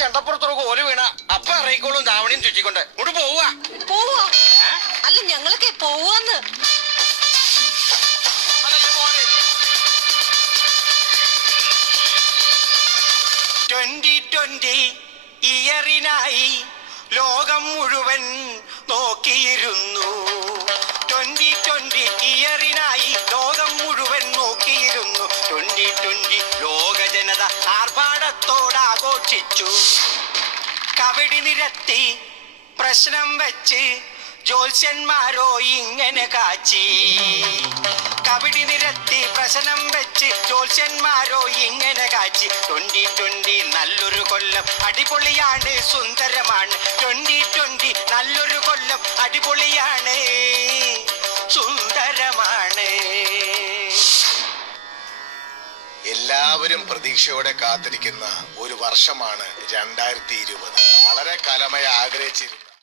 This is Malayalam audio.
ചെണ്ടപ്പുറത്തൊരു കോല് വീണ അപ്പ ഇറങ്ങിക്കോളും ധാവണിയും ചുറ്റിക്കൊണ്ട് ഇങ്ങോട്ട് പോവാ അല്ല ഞങ്ങളൊക്കെ പോവാന്ന്. 2020 ഇയറിനായി ലോകം മുഴുവൻ നോക്കിയിരുന്നു. 2020 ഇയറിനായി ലോകം മുഴുവൻ നോക്കിയിരുന്നു. 2020 ലോക ജനത ആർഭാടത്തോടാഘോഷിച്ചു. കബഡി നിരത്തി പ്രശ്നം വെച്ച് ജ്യോത്സ്യന്മാരോ ഇങ്ങനെ കാച്ചി. കബഡി നിരത്തി പ്രശ്നം വെച്ച് ജ്യോത്സ്യന്മാരോ ഇങ്ങനെ കാച്ചി. 2020 നല്ലൊരു കൊല്ലം അടിപൊളിയാണ്, സുന്ദരമാണ്. 2020 നല്ലൊരു കൊല്ലം അടിപൊളിയാണ്, സുന്ദരമാണ്. എല്ലാവരും പ്രതീക്ഷയോടെ കാത്തിരിക്കുന്ന ഒരു വർഷമാണ് 2020. വളരെ കാലമായി ആഗ്രഹിച്ചിരുന്നു.